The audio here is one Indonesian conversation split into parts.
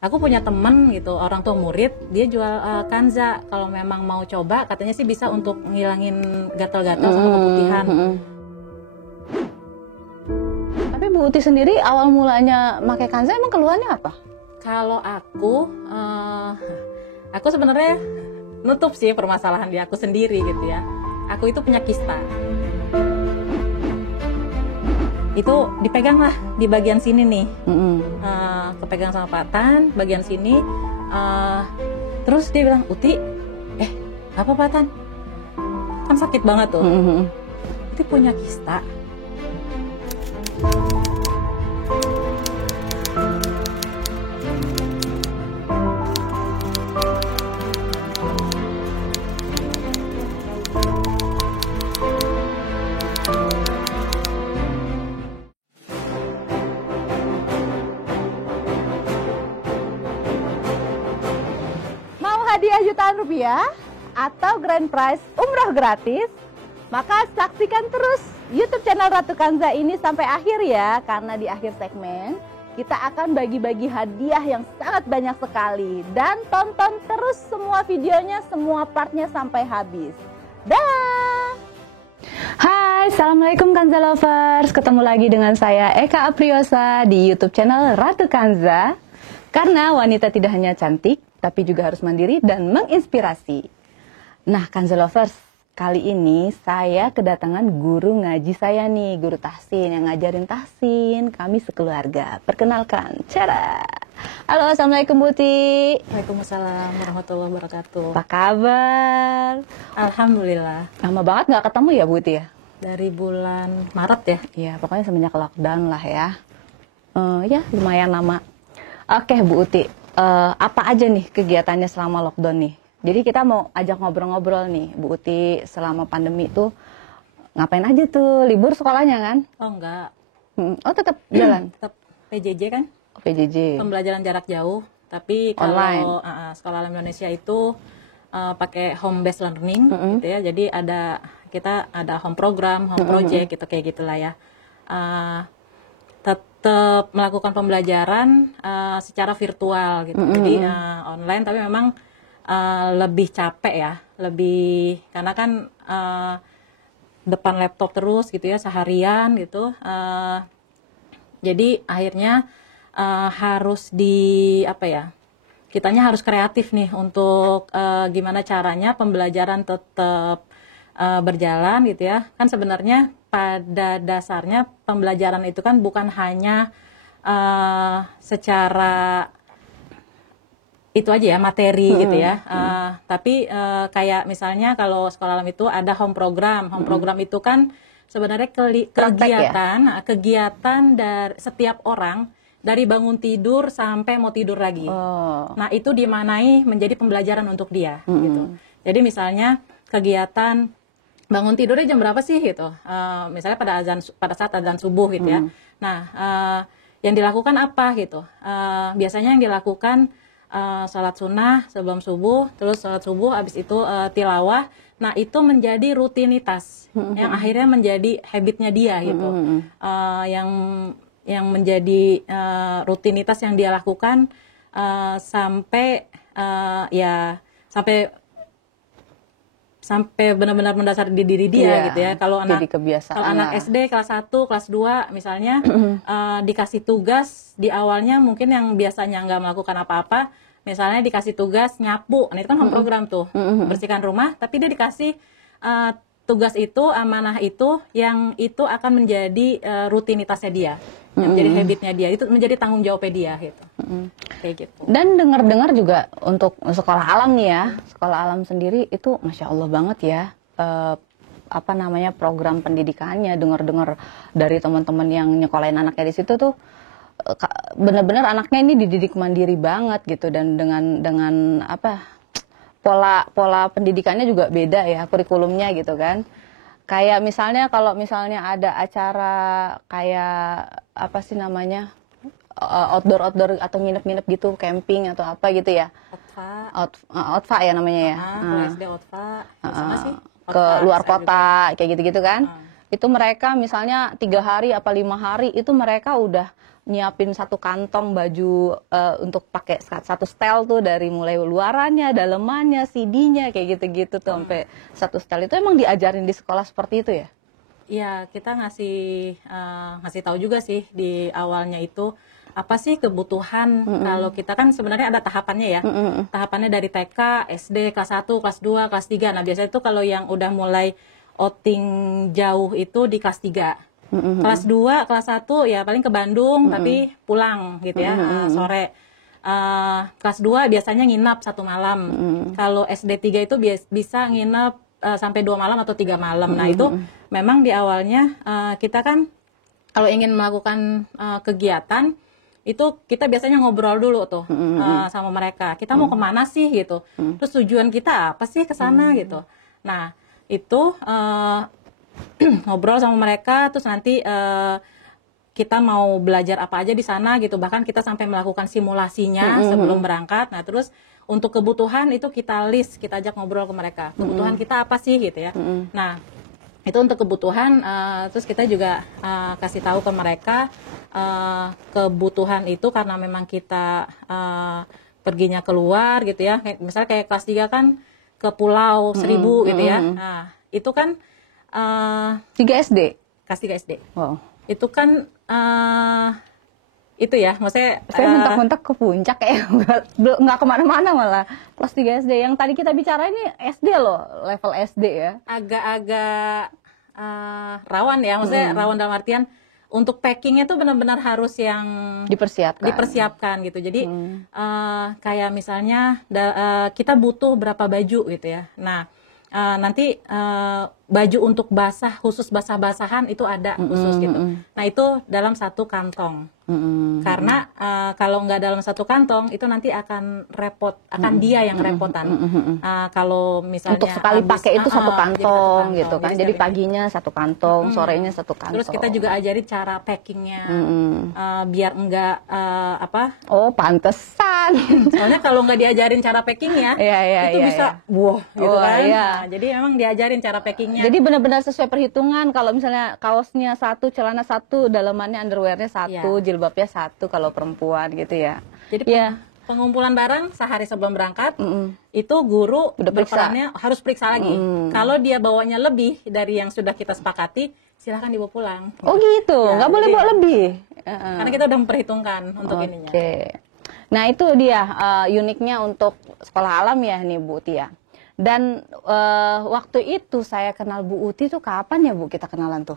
Aku punya temen gitu, orang tua murid, dia jual kanza. Kalau memang mau coba, katanya sih bisa untuk ngilangin gatal-gatal sama keputihan. Tapi Bu Uti sendiri awal mulanya pakai kanza emang keluhannya apa? Kalau aku sebenarnya nutup sih permasalahan di aku sendiri gitu ya. Aku itu punya kista. Itu dipegang lah di bagian sini nih, kepegang sama Pak Tan, bagian sini. Terus dia bilang, Uti, apa Pak Tan? Kan sakit banget tuh. Uti punya kista. Hadiah jutaan rupiah atau grand prize umroh gratis, maka saksikan terus YouTube channel Ratu Kanza ini sampai akhir ya, karena di akhir segmen kita akan bagi-bagi hadiah yang sangat banyak sekali, dan tonton terus semua videonya, semua partnya sampai habis. Dah. Hai, Assalamualaikum Kanza Lovers, ketemu lagi dengan saya Eka Apriosa di YouTube channel Ratu Kanza. Karena wanita tidak hanya cantik, tapi juga harus mandiri dan menginspirasi. Nah, Kanza Lovers, kali ini saya kedatangan guru ngaji saya nih, Guru Tahsin yang ngajarin tahsin kami sekeluarga. Perkenalkan, cara. Halo, Assalamualaikum Bu Uti. Waalaikumsalam warahmatullahi wabarakatuh. Apa kabar? Alhamdulillah. Lama banget nggak ketemu ya Bu Uti ya? Dari bulan Maret ya? Iya, pokoknya semenjak lockdown lah ya. Ya, lumayan lama. Oke Bu Uti, apa aja nih kegiatannya selama lockdown nih? Jadi kita mau ajak ngobrol-ngobrol nih, Bu Uti, selama pandemi tuh ngapain aja tuh? Libur sekolahnya kan? Oh enggak. Oh tetap jalan? Tetap PJJ kan? PJJ. Pembelajaran jarak jauh. Tapi kalau Sekolah Alam Indonesia itu pakai home based learning gitu ya. Jadi kita ada home program, home project gitu, kayak gitulah ya. Tetap melakukan pembelajaran secara virtual gitu. Jadi online, tapi memang lebih capek ya, karena kan depan laptop terus gitu ya seharian gitu. Jadi akhirnya harus kitanya harus kreatif nih untuk gimana caranya pembelajaran tetap berjalan gitu ya. Kan sebenarnya pada dasarnya pembelajaran itu kan bukan hanya secara itu aja ya, materi gitu ya. Tapi kayak misalnya kalau sekolah alam itu ada home program. Home program itu kan sebenarnya kegiatan dari setiap orang dari bangun tidur sampai mau tidur lagi. Nah, itu dimanai menjadi pembelajaran untuk dia gitu. Jadi misalnya kegiatan bangun tidurnya jam berapa sih gitu. Misalnya pada saat azan subuh gitu ya. Nah, yang dilakukan apa gitu. Biasanya yang dilakukan sholat sunnah sebelum subuh, terus sholat subuh, habis itu tilawah. Nah, itu menjadi rutinitas yang akhirnya menjadi habitnya dia gitu. Yang menjadi rutinitas yang dia lakukan sampai benar-benar mendasar di diri dia gitu ya. Kalau anak SD kelas 1, kelas 2 misalnya dikasih tugas di awalnya mungkin yang biasanya nggak melakukan apa-apa, misalnya dikasih tugas nyapu. Nah, itu kan home program tuh, bersihkan rumah, tapi dia dikasih tugas itu, amanah itu, yang itu akan menjadi rutinitasnya dia, yang menjadi habitnya dia, itu menjadi tanggung jawabnya dia gitu. Kayak gitu. Dan dengar-dengar juga untuk sekolah alam nih ya, sekolah alam sendiri itu Masya Allah banget ya, program pendidikannya. Dengar-dengar dari teman-teman yang nyekolahin anaknya di situ tuh benar-benar anaknya ini dididik mandiri banget gitu, dan dengan pola pendidikannya juga beda ya, kurikulumnya gitu kan. Kayak misalnya kalau misalnya ada acara kayak outdoor atau nginep-nginep gitu, camping atau apa gitu ya. Outfa ya namanya ya. Kalau SD Outfa, sama sih. Ke luar kota kayak gitu-gitu kan. Itu mereka misalnya 3 hari apa 5 hari itu mereka udah nyiapin satu kantong baju untuk pakai satu setel tuh, dari mulai luarannya, dalemannya, CD-nya kayak gitu-gitu tuh sampai satu setel. Itu emang diajarin di sekolah seperti itu ya? Iya, kita ngasih tahu juga sih di awalnya itu apa sih kebutuhan. Kalau kita kan sebenarnya ada tahapannya ya. Tahapannya dari TK, SD, kelas 1, kelas 2, kelas 3. Nah, biasanya itu kalau yang udah mulai outing jauh itu di kelas 3. Kelas 2, kelas 1 ya paling ke Bandung tapi pulang gitu ya, sore. Kelas 2 biasanya nginap 1 malam. Kalau SD 3 itu bisa nginap sampai 2 malam atau 3 malam. Nah, itu memang di awalnya kita kan kalau ingin melakukan kegiatan itu kita biasanya ngobrol dulu tuh sama mereka. Kita mau kemana sih gitu. Terus tujuan kita apa sih ke sana gitu. Nah, itu ngobrol sama mereka, terus nanti kita mau belajar apa aja di sana gitu. Bahkan kita sampai melakukan simulasinya sebelum berangkat. Nah, terus untuk kebutuhan itu kita list, kita ajak ngobrol ke mereka. Kebutuhan kita apa sih gitu ya. Nah, itu untuk kebutuhan, terus kita juga kasih tahu ke mereka kebutuhan itu karena memang kita perginya keluar gitu ya. Misalnya kayak kelas 3 kan ke Pulau Seribu gitu ya. Nah, itu kan 3 SD? Kelas 3 SD. Wow. Itu kan itu ya, maksudnya saya mentok-mentok ke puncak kayak nggak kemana-mana malah. Kelas 3 SD yang tadi kita bicara ini SD loh, level SD ya. Agak-agak rawan ya, maksudnya rawan dalam artian untuk packingnya tuh benar-benar harus yang dipersiapkan gitu. Jadi kayak misalnya kita butuh berapa baju gitu ya. Nah, nanti baju untuk basah, khusus basah-basahan itu ada khusus gitu. Nah, itu dalam satu kantong. Karena kalau nggak dalam satu kantong itu nanti akan repot, akan dia yang repotan. Kalau misalnya untuk sekali pakai itu satu kantong gitu kan. Jadi paginya satu kantong, sorenya satu kantong. Terus kita juga ajarin cara packingnya biar enggak Oh, pantesan. Soalnya kalau nggak diajarin cara packingnya itu bisa gitu kan. Nah, jadi emang diajarin cara packingnya. Jadi benar-benar sesuai perhitungan. Kalau misalnya kaosnya 1, celana 1, dalamannya underwearnya 1, jilbabnya 1 kalau perempuan gitu ya. Jadi pengumpulan barang sehari sebelum berangkat itu guru berperannya harus periksa lagi. Kalau dia bawanya lebih dari yang sudah kita sepakati, silahkan dibawa pulang. Oh gitu, nggak boleh bawa lebih. Karena kita udah memperhitungkan untuk ininya. Nah itu dia uniknya untuk sekolah alam ya nih Bu Tia. Dan waktu itu saya kenal Bu Uti tuh kapan ya Bu kita kenalan tuh?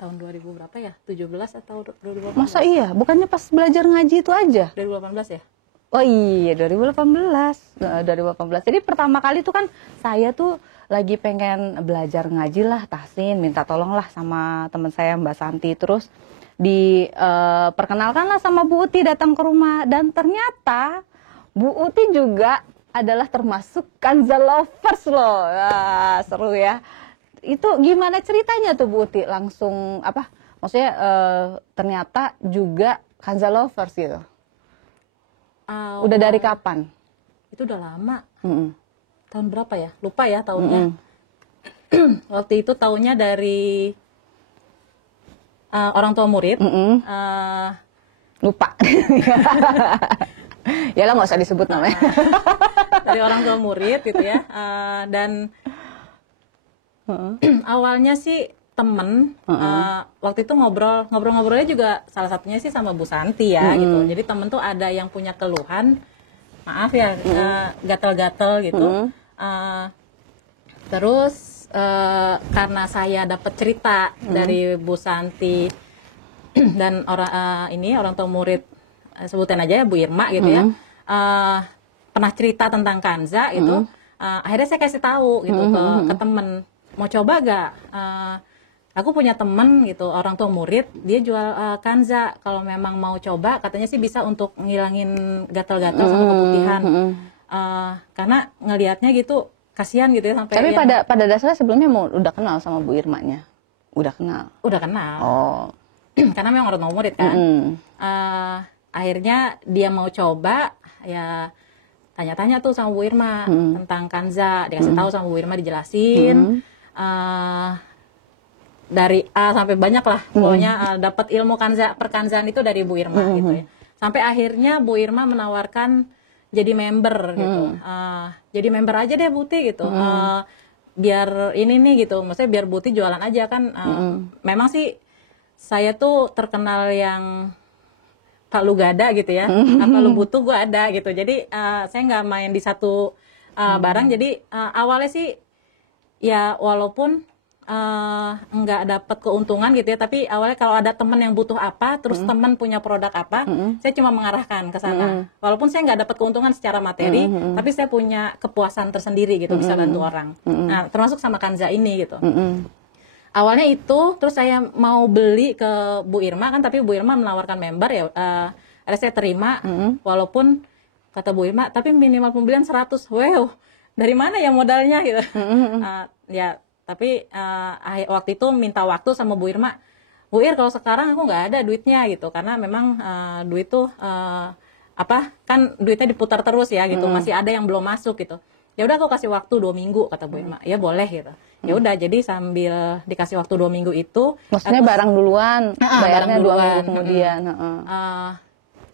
Tahun 2000 berapa ya? 17 atau 2018? Masa iya? Bukannya pas belajar ngaji itu aja? 2018 ya? Oh iya, 2018. Jadi pertama kali tuh kan saya tuh lagi pengen belajar ngaji lah, tahsin, minta tolong lah sama teman saya Mbak Santi. Terus diperkenalkan lah sama Bu Uti datang ke rumah. Dan ternyata Bu Uti juga adalah termasuk Kanza lovers loh. Seru ya. Itu gimana ceritanya tuh Bu Uti? Langsung maksudnya ternyata juga Kanza lovers gitu. Udah dari kapan? Itu udah lama. Tahun berapa ya? Lupa ya tahunnya. Waktu itu tahunnya dari orang tua murid. Lupa. Ya lah nggak usah disebut namanya. Dari orang tua murid gitu ya. Dan awalnya sih temen, waktu itu ngobrol-ngobrolnya juga salah satunya sih sama Bu Santi ya gitu. Jadi temen tuh ada yang punya keluhan, maaf ya, gatel-gatel gitu. Terus karena saya dapat cerita dari Bu Santi dan orang tua murid, sebutin aja ya Bu Irma gitu ya, pernah cerita tentang Kanza gitu. Akhirnya saya kasih tahu gitu ke temen, mau coba gak? Aku punya temen gitu, orang tua murid, dia jual Kanza. Kalau memang mau coba, katanya sih bisa untuk ngilangin gatal-gatal sama keputihan. Karena ngelihatnya gitu, kasihan gitu ya sampai. Tapi pada dasarnya sebelumnya udah kenal sama Bu Irmanya? Udah kenal? Udah kenal. Oh. Karena memang orang tua murid kan. Akhirnya dia mau coba, ya tanya-tanya tuh sama Bu Irma tentang Kanza. Dikasih tahu sama Bu Irma, dijelasin. dari A sampai banyak lah, pokoknya dapat ilmu perkanzaan itu dari Bu Irma gitu ya. Sampai akhirnya Bu Irma menawarkan jadi member gitu. Jadi member aja deh Buti gitu. Biar ini nih gitu, maksudnya biar Buti jualan aja kan. Memang sih saya tuh terkenal yang Pak lu gak ada gitu ya, apa lu butuh gue ada gitu. Jadi saya nggak main di satu barang. Jadi awalnya sih ya walaupun nggak dapat keuntungan gitu ya, tapi awalnya kalau ada teman yang butuh apa, terus teman punya produk apa, saya cuma mengarahkan ke sana. Walaupun saya nggak dapat keuntungan secara materi, tapi saya punya kepuasan tersendiri gitu, bisa bantu orang. Nah termasuk sama Kanza ini gitu. Awalnya itu, terus saya mau beli ke Bu Irma kan, tapi Bu Irma menawarkan member ya, ada saya terima, walaupun kata Bu Irma, tapi minimal pembelian 100, wow, dari mana ya modalnya gitu. Ya, tapi waktu itu minta waktu sama Bu Irma, Bu Ir kalau sekarang aku nggak ada duitnya gitu, karena memang duit tuh kan duitnya diputar terus ya gitu, masih ada yang belum masuk gitu. Ya udah aku kasih waktu 2 minggu kata Bu Irma, ya boleh gitu. Ya udah, jadi sambil dikasih waktu 2 minggu itu, maksudnya barang duluan, bayarnya 2 minggu kemudian.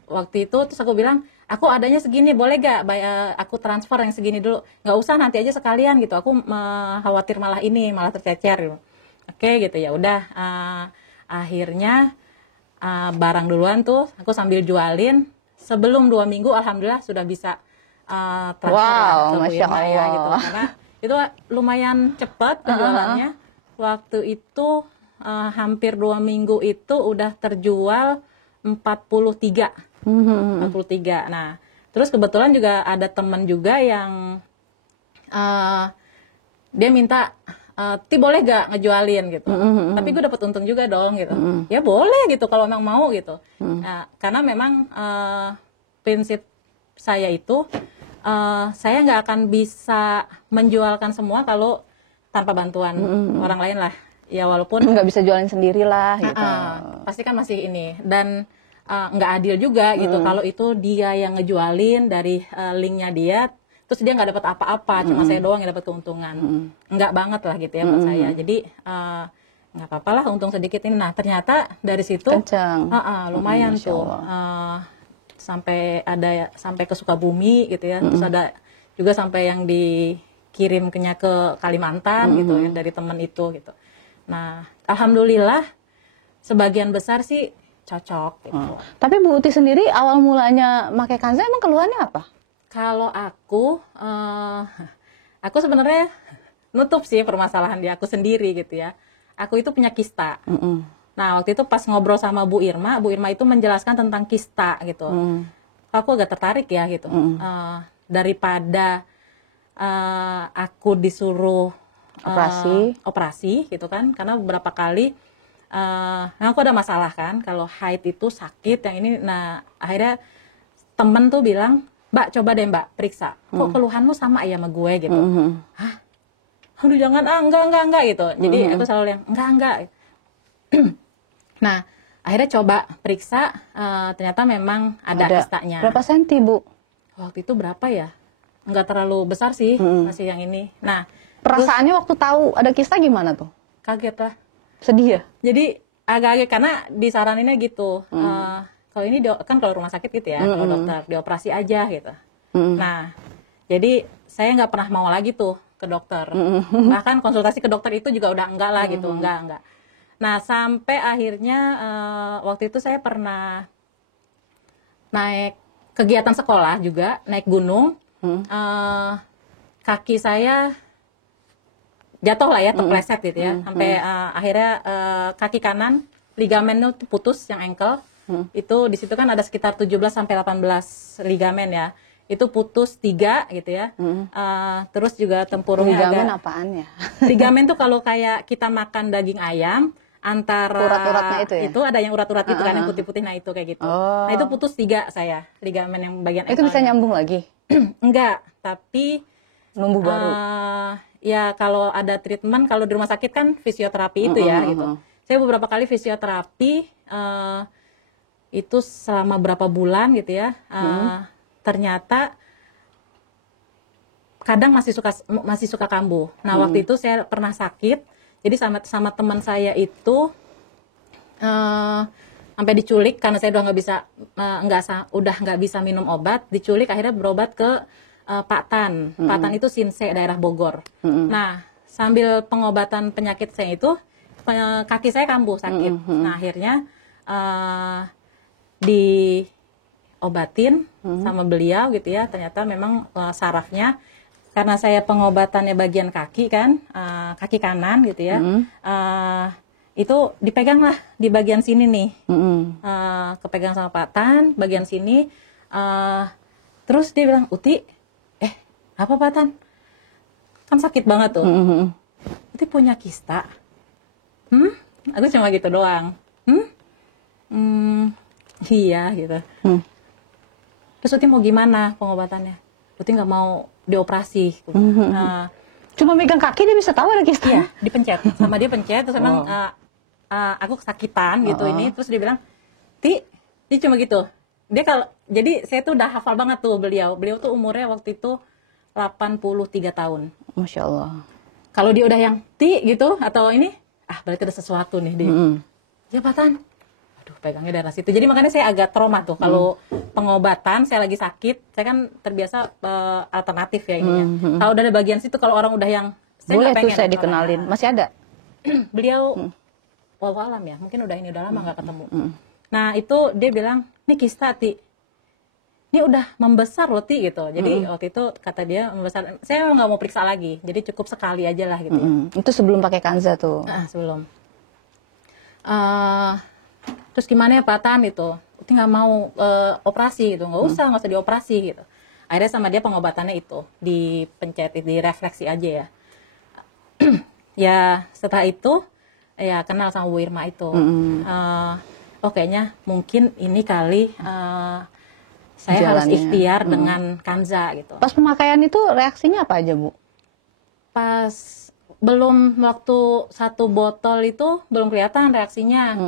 Waktu itu terus aku bilang, aku adanya segini, boleh gak aku transfer yang segini dulu? Nggak usah, nanti aja sekalian gitu. Aku khawatir malah tercecer gitu. Oke gitu, ya udah. Akhirnya barang duluan tuh aku sambil jualin. Sebelum 2 minggu alhamdulillah sudah bisa transfer ke Bu Irma ya gitu. Karena itu lumayan cepat penjualannya. Waktu itu hampir 2 minggu itu udah terjual 43. Nah, terus kebetulan juga ada teman juga yang dia minta, Ti boleh gak ngejualin gitu. Tapi gue dapet untung juga dong gitu. Ya boleh gitu kalau memang mau gitu. Nah, karena memang prinsip saya itu, saya nggak akan bisa menjualkan semua kalau tanpa bantuan orang lain lah. Ya walaupun nggak bisa jualin sendiri lah gitu. Pasti kan masih ini, dan nggak adil juga gitu kalau itu dia yang ngejualin dari linknya dia, terus dia nggak dapat apa-apa, cuma saya doang yang dapat keuntungan. Nggak banget lah gitu ya buat saya. Jadi nggak apa-apa lah untung sedikit ini. Nah ternyata dari situ lumayan tuh. Sampai ke Sukabumi gitu ya, terus ada juga sampai yang dikirimnya ke Kalimantan gitu ya dari teman itu gitu. Nah alhamdulillah sebagian besar sih cocok gitu. Tapi Bu Uti sendiri awal mulanya pakai Kanza emang keluhannya apa? Kalau aku sebenarnya nutup sih permasalahan di aku sendiri gitu ya. Aku itu punya kista. Nah waktu itu pas ngobrol sama Bu Irma itu menjelaskan tentang kista gitu. Aku agak tertarik ya gitu. Daripada aku disuruh operasi gitu kan, karena beberapa kali aku ada masalah kan, kalau haid itu sakit yang ini. Nah akhirnya temen tuh bilang, Mbak coba deh Mbak periksa, kok keluhanmu sama ya sama gue gitu. Hah? Aduh jangan, enggak gitu. Jadi aku selalu yang enggak. Nah, akhirnya coba periksa, ternyata memang ada kistanya. Berapa senti, Bu? Waktu itu berapa ya? Enggak terlalu besar sih, masih yang ini. Nah, perasaannya waktu tahu ada kista gimana tuh? Kaget lah. Sedih ya? Jadi agak-agak karena disaraninnya gitu. Kalau ini kan kalau rumah sakit gitu ya, kalau dokter dioperasi aja gitu. Nah, jadi saya nggak pernah mau lagi tuh ke dokter. Bahkan konsultasi ke dokter itu juga udah enggak lah gitu, enggak. Nah, sampai akhirnya waktu itu saya pernah naik kegiatan sekolah juga, naik gunung. Kaki saya jatuh lah ya, terpleset gitu ya. Sampai akhirnya kaki kanan ligamennya putus yang ankle. Itu di situ kan ada sekitar 17 sampai 18 ligamen ya. Itu putus 3 gitu ya. Terus juga tempurungnya ligamen apaan ya? Ligamen tuh kalau kayak kita makan daging ayam, antara urat-uratnya itu ya? Ada yang urat-urat itu kan, yang putih-putih, nah itu kayak gitu. Nah itu putus 3 saya, ligamen yang bagian itu bisa nyambung lagi? Enggak, tapi numbuh baru? Ya kalau ada treatment, kalau di rumah sakit kan fisioterapi itu ya gitu. Saya beberapa kali fisioterapi itu selama berapa bulan gitu ya. Ternyata kadang masih suka kambuh. Nah waktu itu saya pernah sakit, Jadi sama teman saya itu sampai diculik karena saya udah nggak bisa udah nggak bisa minum obat, diculik, akhirnya berobat ke Pak Tan. Pak Tan itu Sinse, daerah Bogor. Nah, sambil pengobatan penyakit saya itu kaki saya kambuh sakit. Nah, akhirnya diobatin sama beliau gitu ya. Ternyata memang sarafnya, karena saya pengobatannya bagian kaki kan, kaki kanan gitu ya, itu dipegang lah di bagian sini nih, kepegang sama Pak Tan, bagian sini, terus dia bilang, Uti, apa Pak Tan? Kan sakit banget tuh, Uti punya kista, aku cuma gitu doang, iya gitu, terus Uti mau gimana pengobatannya? Uti nggak mau dioperasi. Cuma megang kaki dia bisa tahu ada kista? Iya, dipencet. Sama dia pencet, terus emang aku kesakitan gitu ini. Terus dia bilang, Ti, dia cuma gitu. Dia jadi saya tuh udah hafal banget tuh beliau. Beliau tuh umurnya waktu itu 83 tahun. Masya Allah. Kalau dia udah yang Ti gitu, atau ini, berarti ada sesuatu nih dia. Ya Pak Tan. Aduh, pegangnya darah situ. Jadi makanya saya agak trauma tuh. Kalau pengobatan, saya lagi sakit, saya kan terbiasa alternatif ya ininya. Kalau udah ada bagian situ, kalau orang udah yang saya boleh pengen, tuh saya dikenalin. Masih ada? Beliau wallahu alam ya, mungkin udah lama nggak ketemu. Nah itu dia bilang, ini kista Ti, ini udah membesar loh Ti gitu. Jadi waktu itu kata dia membesar. Saya nggak mau periksa lagi, jadi cukup sekali aja lah gitu. Itu sebelum pakai Kanza tuh? Sebelum. Terus gimana ya Pak Tan itu? Uti nggak mau operasi gitu, nggak usah dioperasi gitu. Akhirnya sama dia pengobatannya itu dipencet, direfleksi aja ya. Ya setelah itu ya kenal sama Bu Irma itu. Kayaknya mungkin ini kali saya harus ikhtiar dengan Kanza gitu. Pas pemakaian itu reaksinya apa aja Bu? Pas waktu 1 botol itu belum kelihatan reaksinya.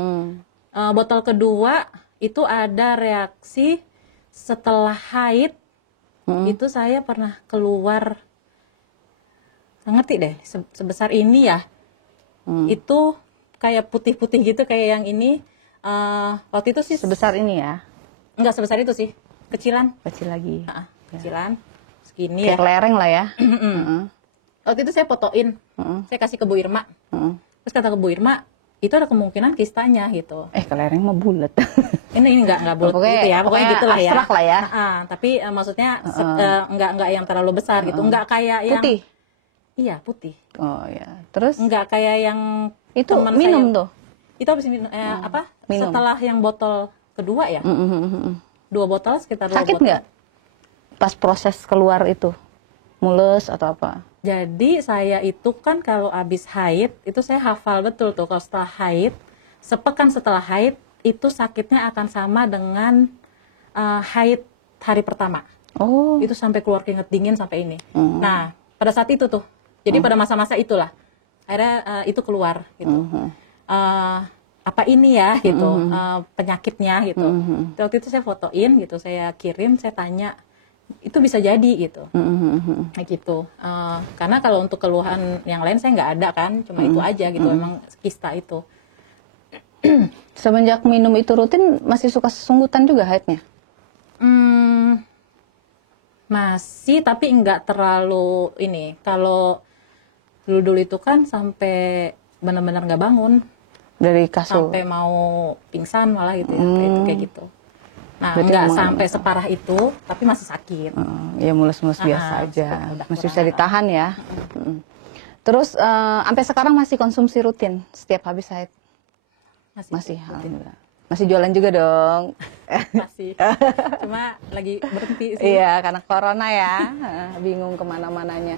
Botol kedua itu ada reaksi setelah haid. Itu saya pernah keluar, nggak ngerti deh, sebesar ini ya. Itu kayak putih-putih gitu kayak yang ini. Waktu itu sih sebesar ini ya? Enggak sebesar itu sih, kecilan. Kecil lagi. Kecilan, segini kayak ya. kelereng lah ya. Waktu itu saya fotoin, saya kasih ke Bu Irma. Terus kata ke Bu Irma, itu ada kemungkinan kistanya gitu. Kelereng mah bulat. Ini enggak bulat gitu ya, pokoknya gitulah ya. Abstrak lah ya. Tapi maksudnya enggak yang terlalu besar gitu, enggak kayak yang putih. Iya putih. Oh ya, terus? Enggak kayak yang itu minum tuh. Itu habis minum minum. Setelah yang botol kedua ya. 2 botol sekitar 2 sakit botol. Nggak pas proses keluar itu? Mules atau apa? Jadi saya itu kan kalau habis haid itu saya hafal betul tuh, kalau setelah haid, sepekan setelah haid itu sakitnya akan sama dengan haid hari pertama. Itu sampai keluar keringet dingin sampai ini. Nah pada saat itu tuh, jadi pada masa-masa itulah akhirnya itu keluar gitu. Apa ini ya gitu, penyakitnya gitu. Waktu itu saya fotoin gitu, saya kirim, saya tanya, itu bisa jadi gitu, kayak gitu. Karena kalau untuk keluhan yang lain saya nggak ada kan, cuma itu aja gitu, memang kista itu. Semenjak minum itu rutin masih suka sesunggutan juga haidnya? Masih, tapi nggak terlalu ini. Kalau dulu itu kan sampai benar-benar nggak bangun dari kasur, sampai mau pingsan malah gitu ya, kayak gitu. Nah, nggak sampai separah itu, tapi masih sakit. Ya mulus-mulus biasa aja, masih bisa ditahan ya. Terus sampai sekarang masih konsumsi rutin setiap habis haid? Masih alhamdulillah. Masih jualan juga dong? Masih, cuma lagi berhenti sih. Iya, karena corona ya, bingung kemana-mananya.